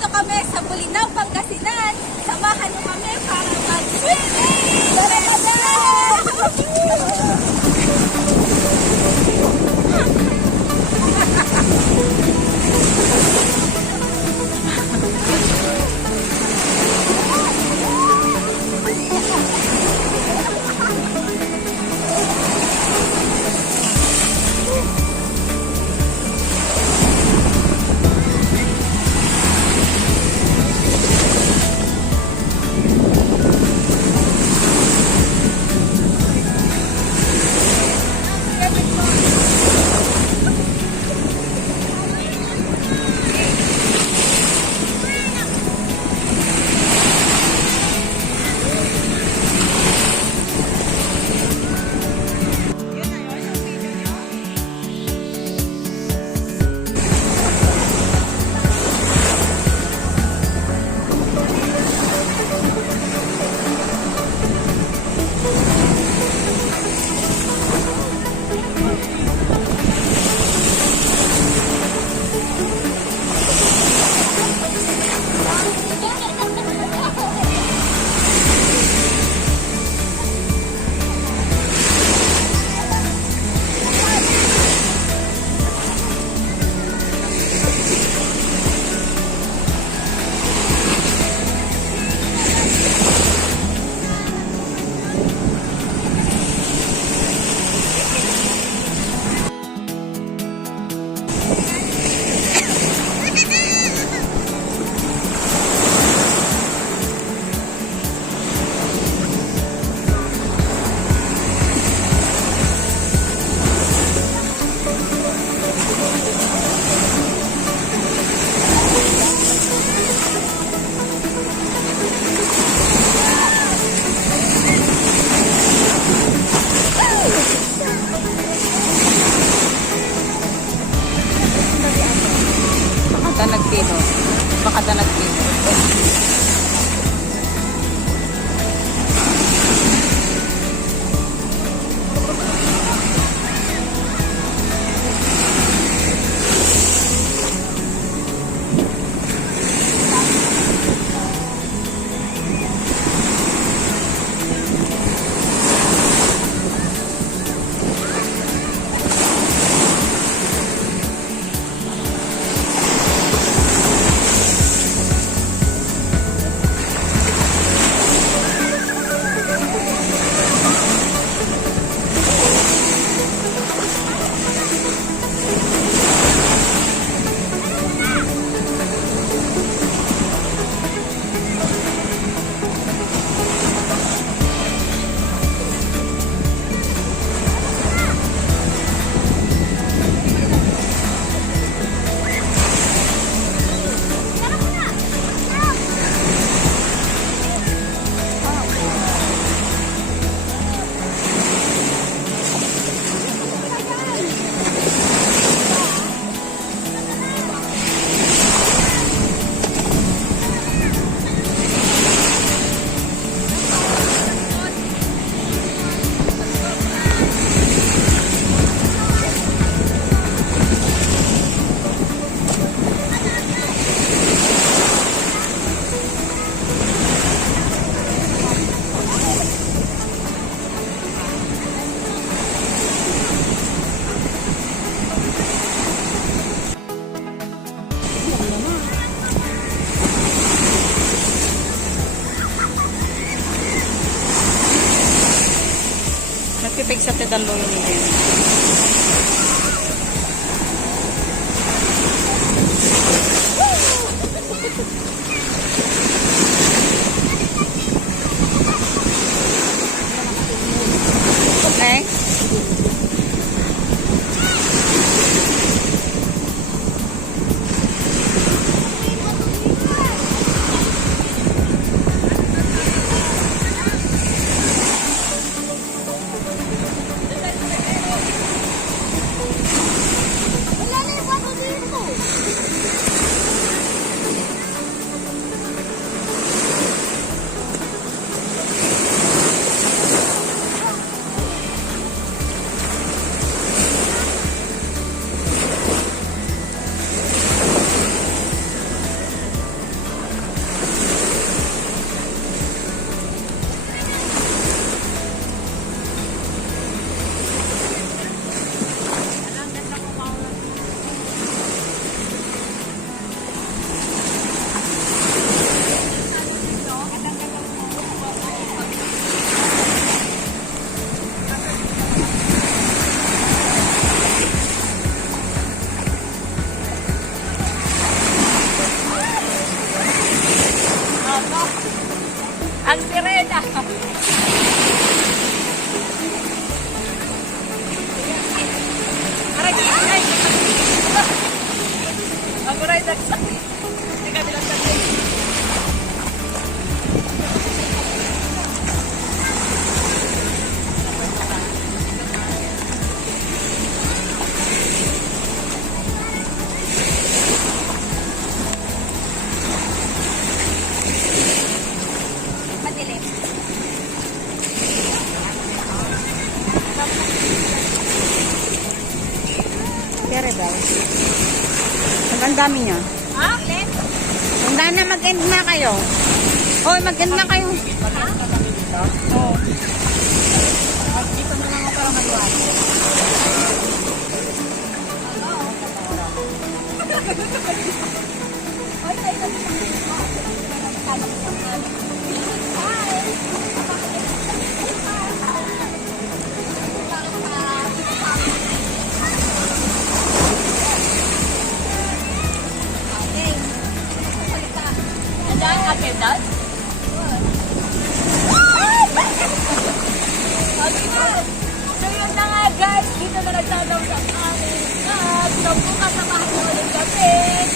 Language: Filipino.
Nandito kami sa Bulinaw, Pangasinan. Samahan mo kami para mag-swimming! Tara na! Baka danag dito. Nagpipig sa tedalo yun din. Next. Ang sirena. Aray, ay! Ako rin nagsakit. Hindi kami lang sakit. Madilim. Kere daw. Ang dami niya. Ha? Len? Handa na mag-end na kayo. Hoy, mag-end na kayo. Oo. Dito na lang ako para mag-watch. Ay, tayo kami Dad? Sabi nga, so yun na nga guys, dito na nagtataw sa aming vlog. So bukas samahan mo ulit kami.